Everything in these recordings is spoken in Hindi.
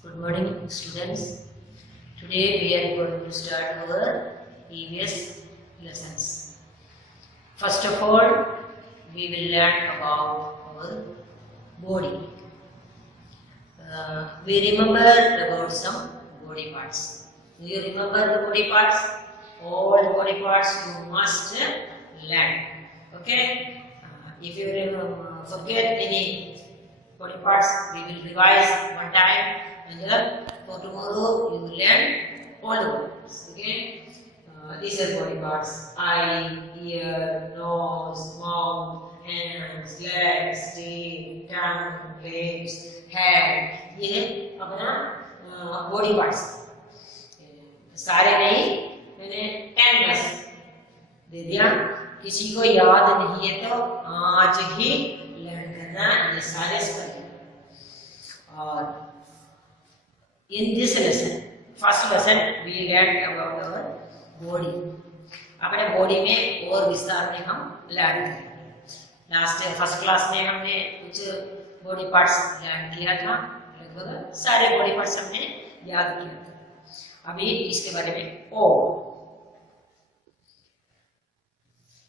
Good morning, students. Today we are going to start our EVS lessons. First of all, we will learn about our body. We remember about some body parts. Do you remember the body parts? All the body parts you must learn. Okay? If you forget any body parts, we will revise one time. And for tomorrow, you will learn all the body parts. Okay? These are body parts: eye, ear, nose, mouth, hands, legs, teeth, tongue, lips, head. ये अपना बॉडी पार्ट्स सारे नहीं, मैंने 10 बस दे दिया. किसी को याद नहीं है तो आज ही लर्न करना ये सारे स्पेलिंग. और in this lesson, first lesson we learned about our body. अपने बॉडी में और विस्तार में हम लर्न करेंगे. फर्स्ट क्लास में हमने कुछ बॉडी पार्ट्स लर्न किया था. लगभग सारे बॉडी पार्ट्स हमने याद किया था. अभी इसके बारे में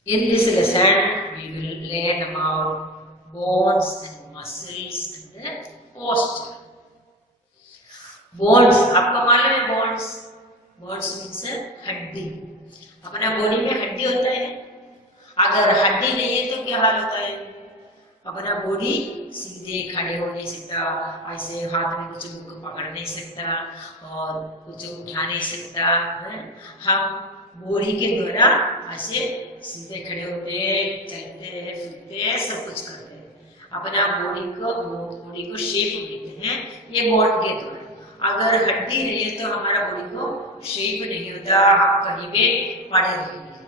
in this lesson we will learn about bones and muscles and the posture. Bones आपको मालूम है? बोन्स मीन्स हड्डी. अपना बॉडी में हड्डी होता है. अगर हड्डी नहीं है तो क्या हाल होता है? अपना बॉडी सीधे खड़े हो नहीं सकता, ऐसे हाथ में कुछ पकड़ नहीं सकता और कुछ उठा नहीं सकता. हम बॉडी के द्वारा ऐसे सीधे खड़े होते, चलते फिरते, सब कुछ करते हैं. अपना बॉडी को शेप देते हैं ये बोन के द्वारा. अगर हड्डी नहीं है तो हमारा बॉडी को शेप नहीं होता, हम कहीं भी पड़े रहेंगे.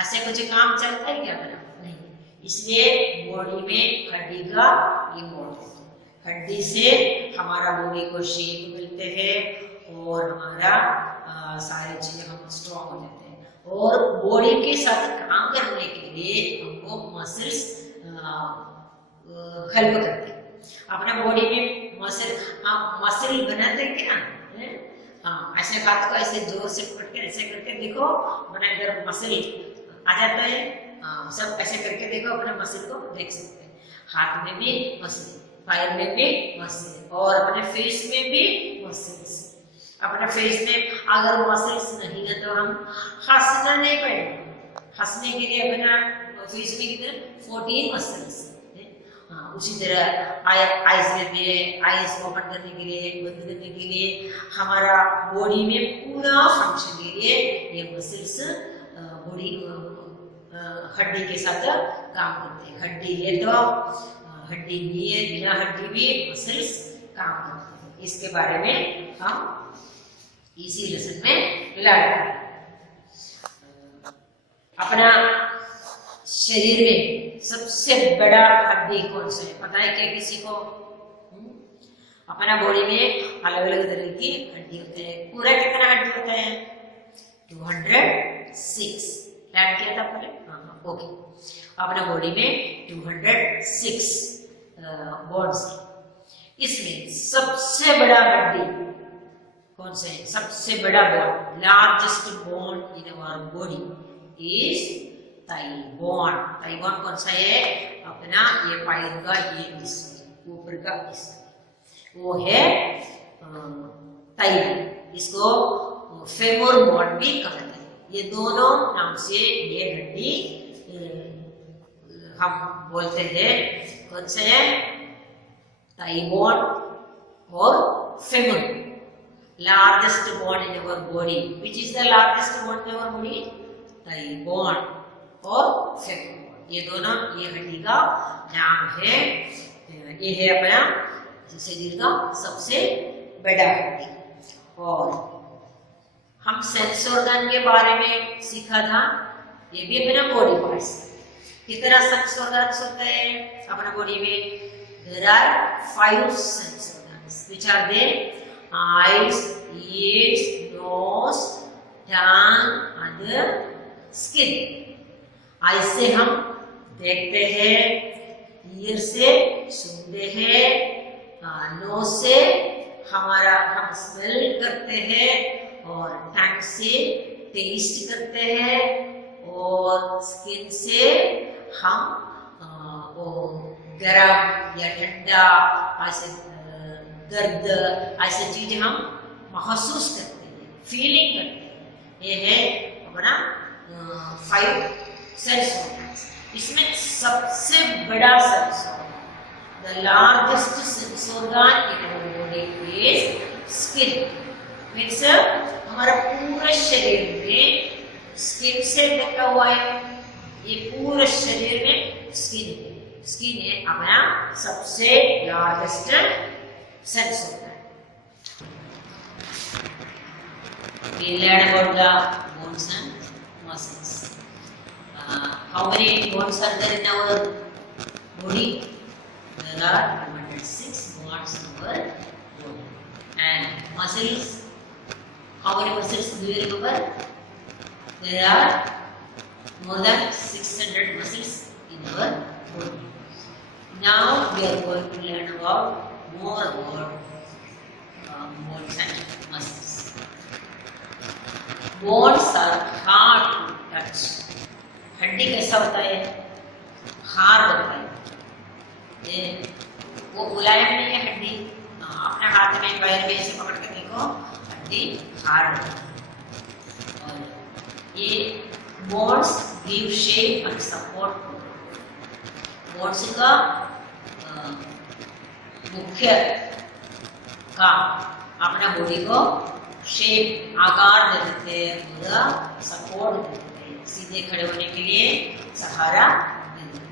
ऐसे कुछ काम चलता है क्या? नहीं. इसलिए बॉडी में हड्डी का इम्पोर्टेंस. हड्डी से हमारा बॉडी को शेप मिलते हैं और हमारा सारी चीजें हम स्ट्रॉन्ग हो जाते हैं. और बॉडी के साथ काम करने के लिए हमको मसल्स हेल्प करते हैं. अपना बॉडी में मसल बनाते हैं क्या? ऐसे हाथ को ऐसे जोर से पकड़ के ऐसे करके देखो, अपना इधर मसल आ जाता है. सब ऐसे करके देखो, अपने मसल को देख सकते हैं. हाथ में भी मसल, पैर में भी मसल और अपने फेस में भी मसल्स. अपने फेस में अगर मसल्स नहीं है तो हम हंसना नहीं पाएंगे. हंसने के लिए अपना फेस में कितने 14 मसल्स. उसी तरह आईज में भी आईज ओपन करने के लिए, बंद करने के लिए, हमारा बॉडी में पूरा फंक्शन के लिए ये मसल्स बॉडी हड्डी के साथ काम करते हैं. हड्डी है तो हड्डी नहीं है, बिना हड्डी भी मसल्स काम करते हैं. इसके बारे में हम इसी लेसन में लर्न. अपना शरीर में सबसे बड़ा हड्डी कौन सा है? पता है क्या किसी को? अपना बॉडी में अलग अलग तरह की हड्डी होते हैं. पूरा कितना हड्डी होता है? 206. लर्न किया था पहले. ओके. अपना बॉडी में 206 बोन्स है. इसमें सबसे बड़ा हड्डी कौन सा है? सबसे बड़ा bone, largest bone in our body is thigh bone. Thigh bone कौन सा है? अपना ये पैर का ये हिस्सा, ऊपर का हिस्सा, वो है थाई बोन. इसको फेमोर बोन भी कहते हैं. ये दोनों नाम से ये हड्डी हम बोलते हैं. कौन से है? थाई बोन और femur. Largest bone in our body. Which is the largest bone in our body? Thigh bone और फेमोर. ये दोनों ये हड्डी का नाम है. ये है अपना शरीर का सबसे बड़ा हड्डी. और हम सेंस ऑर्गन के बारे में सीखा था. ये भी अपना बॉडी पार्ट्स. कितना सेंस ऑर्गन्स होता है अपना बॉडी में? There are 5 sense organs. Which are they? Eyes, ears, nose, tongue and skin. Eye से हम देखते हैं, ईयर से सुनते हैं, नोज से हम स्मेल करते हैं और टंग से टेस्ट करते हैं और स्किन से हम वो गरम या ठंडा ऐसे दर्द ऐसे चीजें हम महसूस करते हैं, फीलिंग करते हैं। ये है अपना 5 सेंस ऑर्गन्स। इसमें सबसे बड़ा sense organ, the largest sense organ in our body is skin. Means हमारा पूरे शरीर में स्किन से ढका हुआ है। ये पूरे शरीर में स्किन है। स्किन है हमारा सबसे largest sense organ. We learn about the bones and muscles. How many bones are there in our body? There are 106 bones in our body. And muscles, how many muscles do you remember? There are more than 600 muscles in our body. Now we are going to learn about more about bones and muscles. Bones are hard to touch. हड्डी कैसा होता है? हार्ड होता है। ये वो मुलायम नहीं है हड्डी। अपने हाथ में पैर में ऐसे पकड़ के देखो, हड्डी हार्ड होता है। और ये bones give shape and support. Bones का मुख्य काम अपना बॉडी को शेप, आकार दे देते हैं और सपोर्ट देते हैं, सीधे खड़े होने के लिए सहारा देते हैं।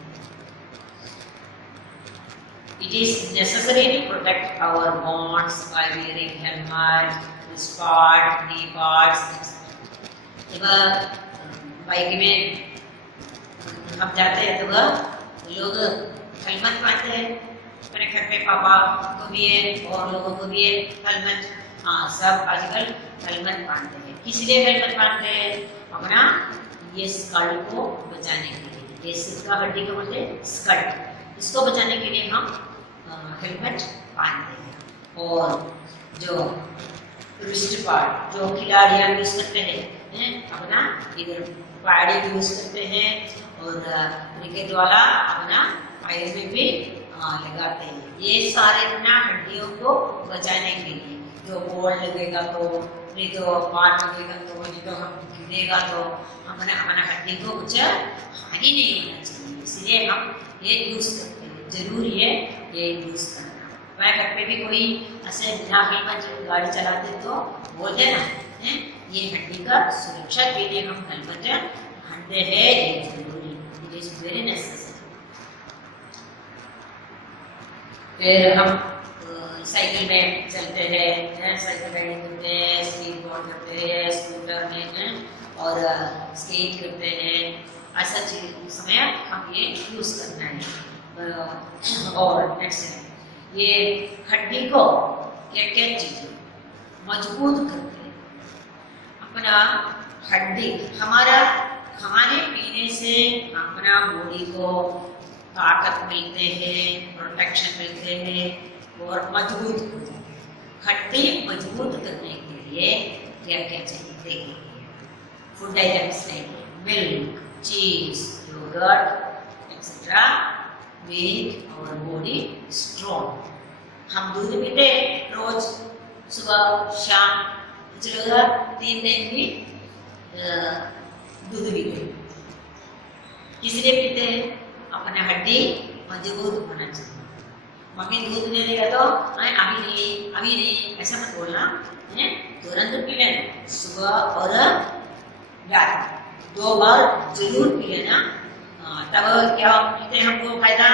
It is necessary to protect our bones by wearing helmet, wrist guard, knee guards, etc. जब बाइक में हम जाते हैं तो लोग हेलमेट पहनते हैं। मेरे घर पे पापा को भी है और लोगों को भी है हेलमेट। हाँ, सब आजकल हेलमेट पहनते हैं। इसलिए हेलमेट पहनते हैं अपना ये स्कल को बचाने के लिए। ये सिर का हड्डी को बोलते हैं स्कल, इसको बचाने के लिए हम हेलमेट पहनते हैं। और जो रिस्ट पार्ट जो खिलाड़ियाँ यूज करते हैं अपना इधर पैड यूज करते हैं और क्रिकेट वाला अपना पैर में भी लगाते हैं। ये सारे अपना हड्डियों को बचाने के लिए। जो बॉल लगेगा तो नहीं, तो पार लगेगा तो नहीं, तो हम गिरेगा तो अपना हड्डी को कुछ हानि नहीं होना चाहिए। इसलिए हम ये यूज करते हैं। जरूरी है ये यूज करना। मैं घर पे भी कोई ऐसे बिना हेलमेट गाड़ी चलाते तो बोलते ना ये हड्डी का सुरक्षा के लिए हम हेलमेट पहनते हैं, ये जरूरी, इट इज वेरी नेसेसरी। फिर हम साइकिल में चलते हैं, साइकिल राइडिंग करते हैं, स्पीड बोर्ड करते हैं, स्कूटर में और स्केट करते हैं। ऐसा चीज समय हम ये यूज करना है। और नेक्स्ट ये हड्डी को क्या क्या चीजें मजबूत करते हैं। अपना हड्डी हमारा खाने पीने से अपना बॉडी को ताकत मिलते हैं, प्रोटेक्शन मिलते हैं और मजबूत होते हैं। हड्डी मजबूत करने के लिए क्या क्या चाहिए देखिए। Food items like milk, cheese, yoghurt etcetera make our body strong. हम दूध पीते रोज सुबह शाम, कुछ लोग 3 टाइम भी दूध पीते। इसलिए पीते हैं अपना हड्डी मजबूत होना चाहिए। मम्मी दूध दे देगा तो अभी नहीं ऐसा मत बोलना है। तुरंत पी लेना, सुबह और रात 2 बार जरूर पी लेना। तब क्या पीते हैं हमको फायदा,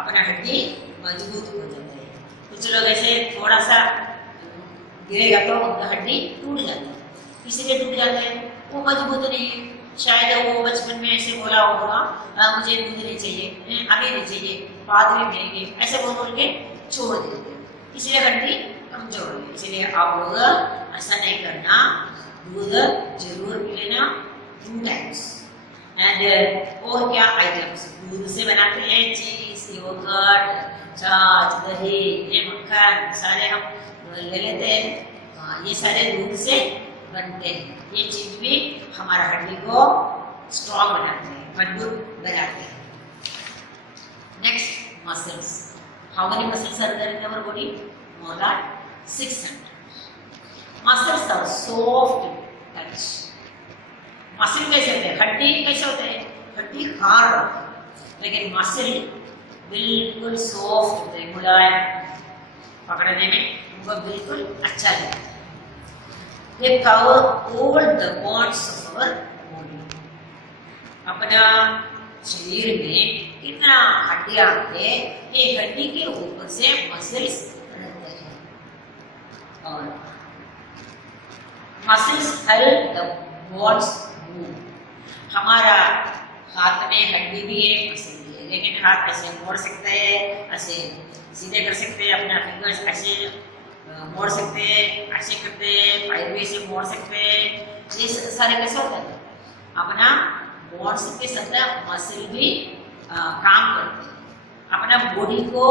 अपना हड्डी मजबूत हो जाता है। कुछ लोग ऐसे थोड़ा सा गिरेगा तो उनका हड्डी टूट जाता है। इसलिए टूट जाता है, वो मजबूत नहीं है। शायद वो बचपन में ऐसे बोला होगा मुझे दूध नहीं चाहिए, अभी नहीं चाहिए, बाद में पिएंगे, ऐसे बोल के छोड़ देते हैं। इसलिए हड्डी कमजोर है। इसलिए आप लोग ऐसा नहीं करना, दूध जरूर पी लेना 2 टाइम्स। एंड और क्या आइटम्स दूध से बनाते हैं, चीज, योगर्ट, छाछ, दही, ये मक्खन सारे हम ले लेते हैं। ये सारे दूध से बनते हैं। ये चीज भी हमारा हड्डी को स्ट्रॉन्ग बनाते हैं, मजबूत बनाते हैं। Next, muscles. How many muscles are there in our body? More than 600. Muscles are soft touch. Muscle कैसे होते हैं? हड्डी कैसे होते हैं? हड्डी हार्ड होती है, लेकिन मसल बिल्कुल सॉफ्ट होते हैं, मुलायम, पकड़ने में उनको बिल्कुल अच्छा लगता है। They cover all the parts of our body. अपना शरीर में कितना हड्डियां हैं, ये हड्डी के ऊपर से मसल्स रहते हैं। और muscles help the bones move. हमारा हाथ में हड्डी भी है, मसल भी है, लेकिन हाथ ऐसे मोड़ सकते हैं, ऐसे सीधे कर सकते हैं, अपना फिंगर्स ऐसे मोड़ सकते हैं, ऐसे करते हैं, पैर भी ऐसे मोड़ सकते हैं। ये सारे कैसे होता है? अपना बोन्स के साथ मसल भी काम करते हैं। अपना बॉडी को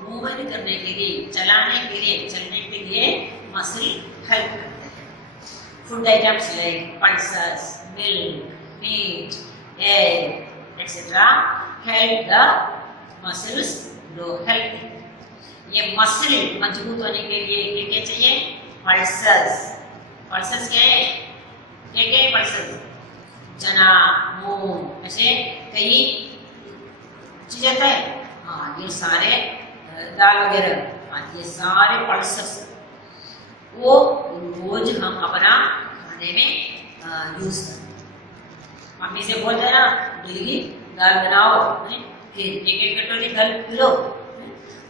मूवमेंट करने के लिए, चलाने के लिए, चलने के लिए मसल हेल्प करते हैं। Food items like pulses, milk, meat, egg etcetera help the muscles grow healthy. ये मसल मजबूत होने के लिए क्या चाहिए? पल्सेस। पल्सेस क्या है? क्या है पल्सेस? चना, मूंग, ऐसे कई चीज आता है। हाँ, ये सारे दाल वगैरह, ये सारे पल्सेस वो रोज हम अपना खाने में यूज करते हैं। मम्मी से बोल देना डेली दाल बनाओ, फिर एक कटोरी दाल पिलो,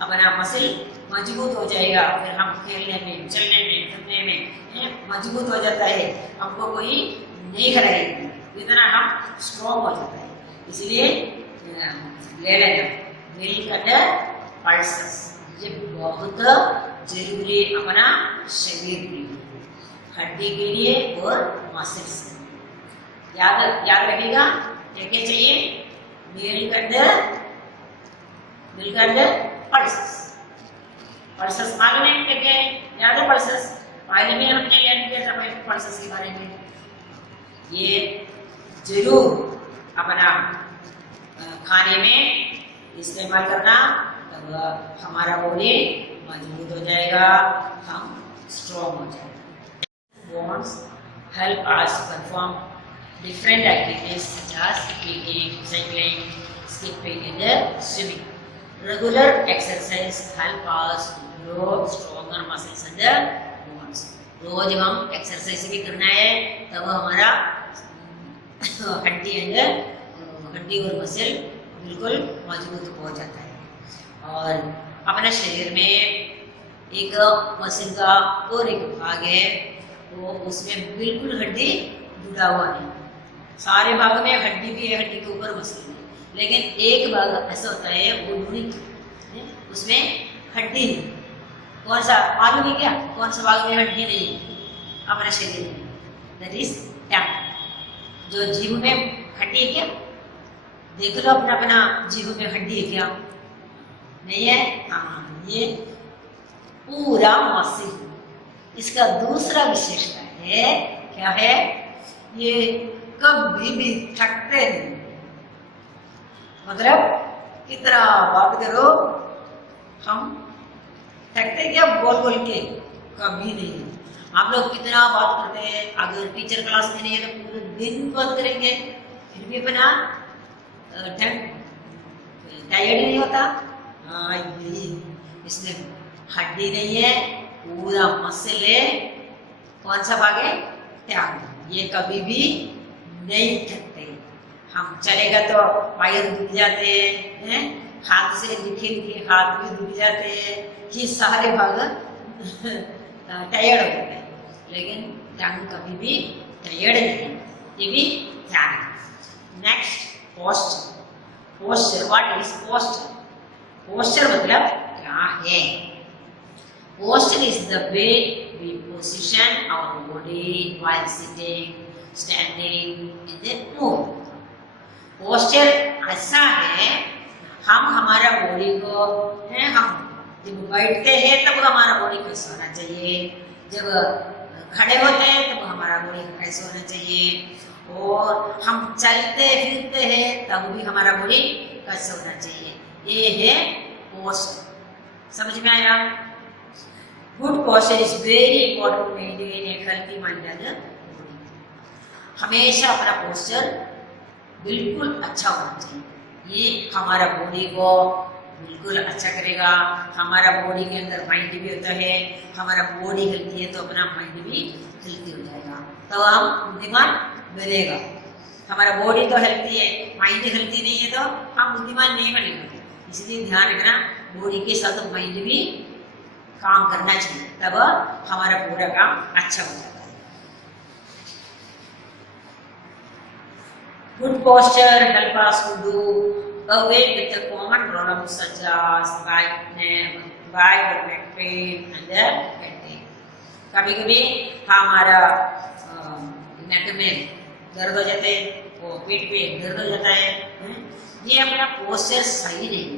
अपना मसल मजबूत हो जाएगा। फिर हम खेलने में, चलने में, फिरने में मजबूत हो जाता है, हमको कोई नहीं हराएगा, इतना हम स्ट्रॉन्ग हो जाता है। इसलिए ले लेना मिल्क एंड पल्सेस, ये बहुत जरूरी अपना शरीर के लिए, हड्डी के लिए और मसल्स। याद रखिएगा क्या क्या चाहिए? Milk and pulses. पल्सेस मालूम है क्या क्या है? याद है पल्सेस? पहले भी हमने लर्न किया था पल्सेस के बारे में। ये जरूर अपना खाने में इस्तेमाल करना, तब हमारा बॉडी मजबूत हो जाएगा, हम स्ट्रॉन्ग हो जाएगा। Bones help us perform different activities such as eating, cycling, skipping and swimming. Regular exercise help us to grow stronger muscles and bones. रोज हम एक्सरसाइज भी करना है, तब हमारा हड्डी और मसल बिल्कुल मजबूत हो जाता है। और अपने शरीर में एक मसल का और एक भाग है, वो उसमें बिल्कुल हड्डी जुड़ा हुआ है। सारे भाग में हड्डी भी है, हड्डी के ऊपर मसल है, लेकिन एक भाग ऐसा होता है वो यूनिक, उसमें हड्डी नहीं। कौन सा मालूम है क्या? कौन सा भाग में हड्डी नहीं अपने शरीर में? That is tongue. जो जीभ में हड्डी है क्या? देख लो अपना जीभ में हड्डी है क्या? नहीं है? हाँ, ये पूरा मसल। इसका दूसरा विशेषता है, क्या है? ये कभी भी थकते नहीं। मतलब कितना बात करो, हम थकते क्या बोल के? कभी नहीं। आप लोग कितना बात करते हैं, अगर टीचर क्लास में नहीं है तो पूरे दिन बात करेंगे, फिर भी अपना टायर्ड नहीं होता। इसमें हड्डी नहीं है, पूरा मसल है। कौन सा भाग है? टंग। ये कभी भी नहीं थकते। हम चलेगा तो पैर दुख जाते हैं, हाथ से लिखे हाथ भी दुख जाते हैं, ये सारे भाग टायर्ड होते हैं, लेकिन टंग कभी भी टायर्ड नहीं। ये भी ध्यान। Next, posture. Posture, what is posture? Posture मतलब क्या है? Posture is the way we position our body while sitting, standing, and then move. Posture ऐसा है, हम हमारा बॉडी को हम जब बैठते हैं तब हमारा बॉडी कैसे होना चाहिए, जब खड़े होते हैं तब हमारा बॉडी कैसे होना चाहिए, और हम चलते फिरते हैं तब भी हमारा बॉडी कैसे होना चाहिए। ये है पोस्चर। समझ में आया? Good posture is very important maintain A healthy mind and body. हमेशा अपना पोस्चर बिल्कुल अच्छा होना चाहिए। ये हमारा बॉडी को बिल्कुल अच्छा करेगा। हमारा बॉडी के अंदर माइंड भी होता है, हमारा बॉडी हेल्थी है तो अपना माइंड भी हेल्थी हो जाएगा, तो हम बुद्धिमान बनेगा। हमारा बॉडी तो हेल्थी है, माइंड हेल्थी नहीं है तो हम बुद्धिमान नहीं बनेंगे। इसलिए ध्यान रखना, बॉडी के साथ माइंड भी काम करना चाहिए, तब हमारा पूरा काम अच्छा हो जाता है। Good posture help us to do away with the common problems such as back neck pain and the head pain. कभी-कभी हमारा नेक में दर्द हो जाते हैं, वो पेट पे दर्द हो जाता है, ये अपना पोस्चर सही नहीं।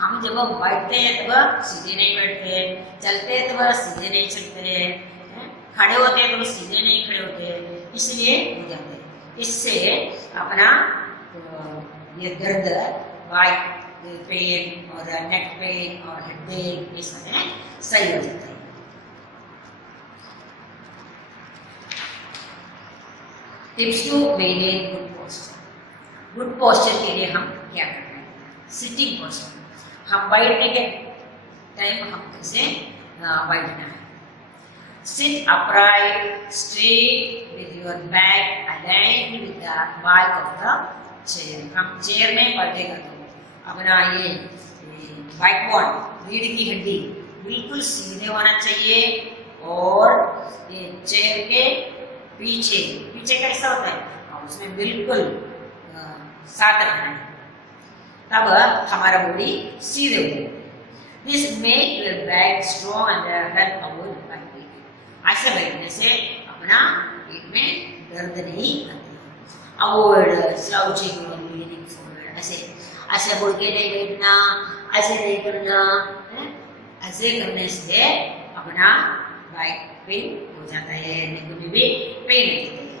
हम जब बैठते हैं तब सीधे नहीं बैठते, चलते हैं तब सीधे नहीं चलते, खड़े होते हैं तब सीधे नहीं खड़े होते, इसलिए हो जाते हैं। इससे अपना ये दर्द, बैक पेन और नेक पेन और हेड पेन ये सब सही हो जाता है। Tips to maintain good posture. Good posture के लिए हम क्या करना है? Sitting posture. हम बैठने के टाइम हम कैसे बैठना है? Sit upright, straight with your back aligned with the back of the chair. हम चेयर में बैठेगा तो अपना ये बैकबोन, रीढ़ की हड्डी बिल्कुल सीधे होना चाहिए, और ये चेयर के पीछे कैसा होता है, उसमें बिल्कुल साथ रखना है, तब हमारा बॉडी सीधे हो। This make your back strong and help avoid back pain. ऐसे बैठने से अपना पेट में दर्द नहीं आती। अवॉइड स्लाउचिंग और लीनिंग फॉरवर्ड। ऐसे बोल के नहीं बैठना, ऐसे नहीं करना, ऐसे करने से अपना बैक पेन हो जाता है, नेक में भी पेन होती है।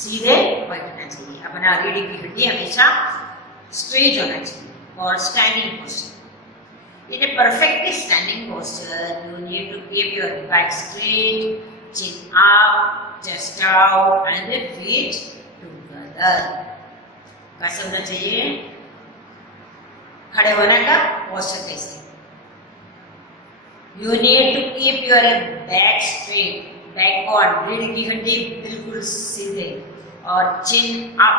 सीधे बैठना चाहिए, अपना रीढ़ की हड्डी हमेशा स्ट्रेट होना चाहिए, और standing posture. In a perfect standing posture, you need to keep your back straight, chin up, chest out, and the feet together. कैसे होना चाहिए? खड़े होने का पोस्चर कैसे? You need to keep your back straight, backbone रीढ़ की हड्डी बिल्कुल सीधे, और चिन अप,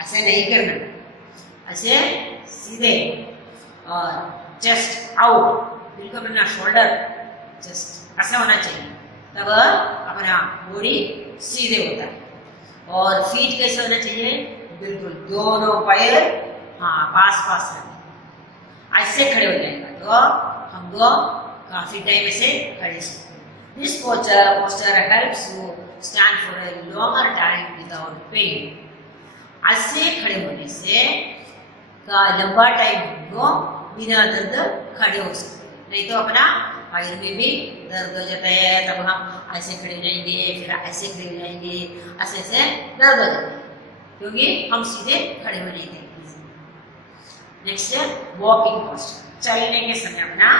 ऐसे नहीं करना, ऐसे सीधे, और चेस्ट आउट, बिल्कुल अपना शोल्डर जस्ट ऐसा होना चाहिए, तब अपना बॉडी सीधे होता है। और फीट कैसे होना चाहिए? बिल्कुल दोनों पैर पास रखें, ऐसे खड़े हो जाएगा तो हम दो काफी टाइम से खड़े सकते हैं। This posture helps you stand for a longer time without pain. ऐसे खड़े होने से का लंबा टाइम को बिना दर्द खड़े हो सकते हैं, नहीं तो अपना पैर में भी दर्द हो जाता है, तब हम ऐसे खड़े रहेंगे, फिर ऐसे खड़े रहेंगे, ऐसे दर्द हो जाता है, क्योंकि हम सीधे खड़े हो नहीं थे। नेक्स्ट है वॉकिंग पोस्चर। चलने के समय अपना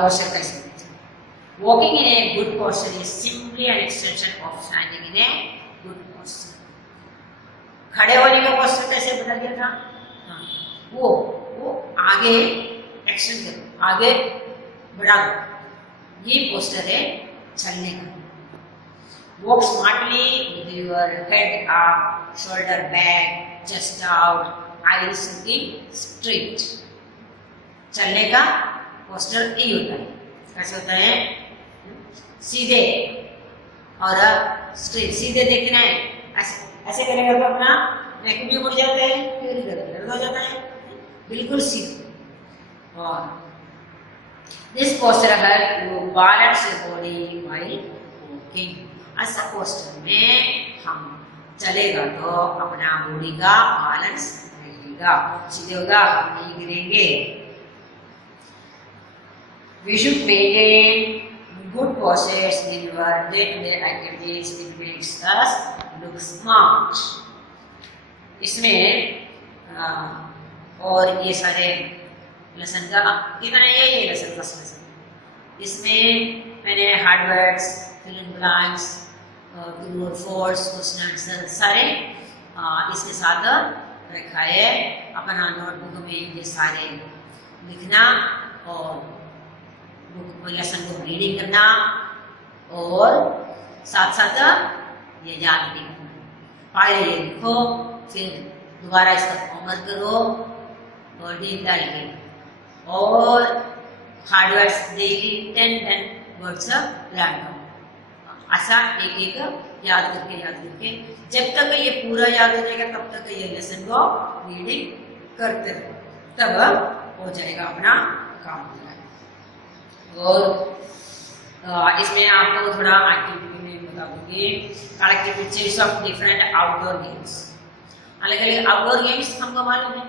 पोस्चर कैसे होना चाहिए? Walking in a good posture is simply an extension of standing in a good posture. खड़े होने का पोस्चर कैसे बता दिया था? वो आगे एक्शन करो, आगे बढ़ा दो, ये पोस्टर है चलने का। Walk smartly with your head up, shoulder back, chest out, eyes looking straight. चलने का पोस्टर यही होता है। कैसे होता है? सीधे और स्ट्रेट, सीधे देखना है, ऐसे करेगा तो अपना नेक भी मुड़ जाता है, फिर दर्द हो जाता है, बिल्कुल सीधे। और this posture help you balance your body while walking. ऐसा पोस्चर में हम चलेगा तो अपना बॉडी का बैलेंस रहेगा। गिरेगा। सीधे होगा, हम नहीं गिरेंगे। We should maintain good postures in your day-to-day activities. It makes us look smart. इसमें और ये सारे लेसन का कितना ये लेसन फर्स्ट लेसन। इसमें मैंने hard words, fill in blanks, true और फॉल्स, क्वेश्चन आंसर सारे इसके साथ रखा है। अपना नोटबुक में ये सारे लिखना और लेसन को रीडिंग करना और साथ साथ ये याद भी करना। पहले ये लिखो, फिर दोबारा इसका होमवर्क करो और दिन डाल के और hard words daily 10 words learn करो। ऐसा एक एक याद करके जब तक ये पूरा याद हो जाएगा तब तक ये लेसन को रीडिंग करते रहो, तब हो जाएगा अपना काम। और इसमें आपको थोड़ा एक्टिविटी में बता दूंगी। Collect pictures of different outdoor games. अलग अलग आउटडोर गेम्स हमको मालूम है,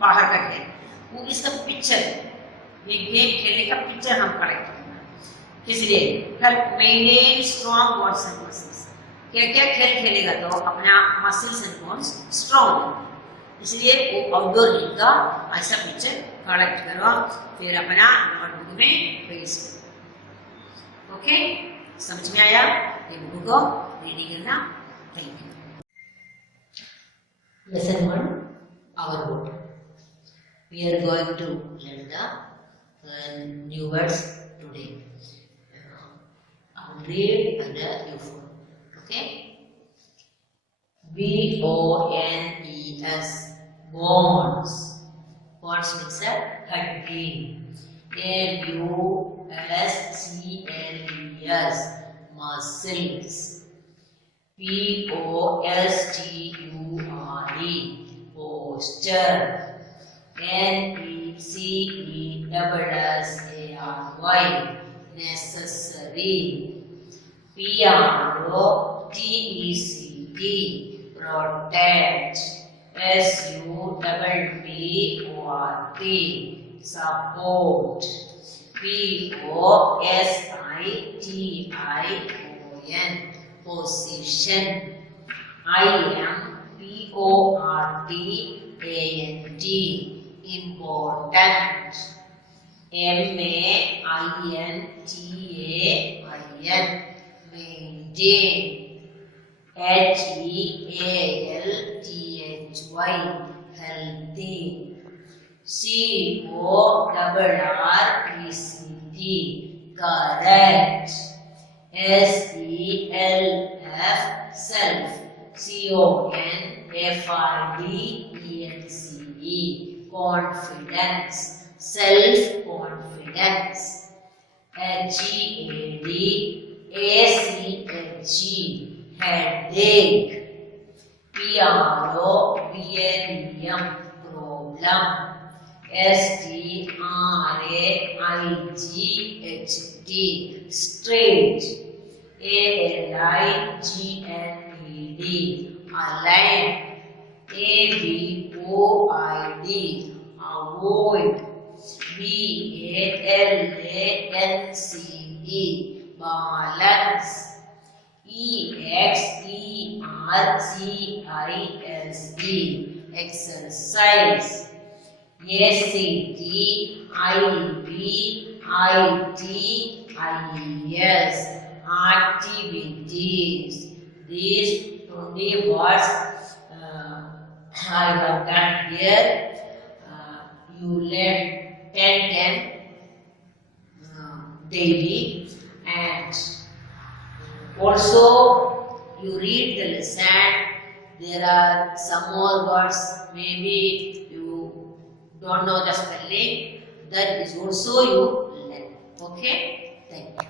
बाहर का खेल, वो इसका पिक्चर, ये गेम खेलने का पिक्चर हम कलेक्ट करना। इसलिए help maintain strong bones and muscles. क्या क्या खेल खेलेगा तो अपना मसल्स एंड बॉन्स स्ट्रॉन्ग। इसलिए वो आउटडोर गेम का ऐसा पिक्चर कलेक्ट करो, फिर अपना नोटबुक में पेस्ट करो। ओके, समझ में आया? ये बुक को रीडिंग करना। Thank you. Lesson 1, our book. We are going to learn the new words today. I'll read under your phone. Okay? BONES, bonds. Bonds means a huggy. MUSCLES, muscles. POSTURE, posture. NECESSARY, necessary. PROTECT, protect. SUPPORT, support. POSITION, position. IMPORTANT, important. MAINTAIN, maintain. HEALTHY, healthy. CORRECT, correct. SELF, self. CONFIDENCE, confidence. Self confidence. HEADACHE, headache. PROBLEM, problem. STRAIGHT, straight. ALIGNED, align. AVOID, avoid. BALANCE, balance. EXERCISE, exercise. ACTIVITIES, activities. These 20 words I have done here. You learn 10 daily, and also you read the lesson. There are some more words, maybe you don't know the spelling, that is also you learn. Okay, thank you.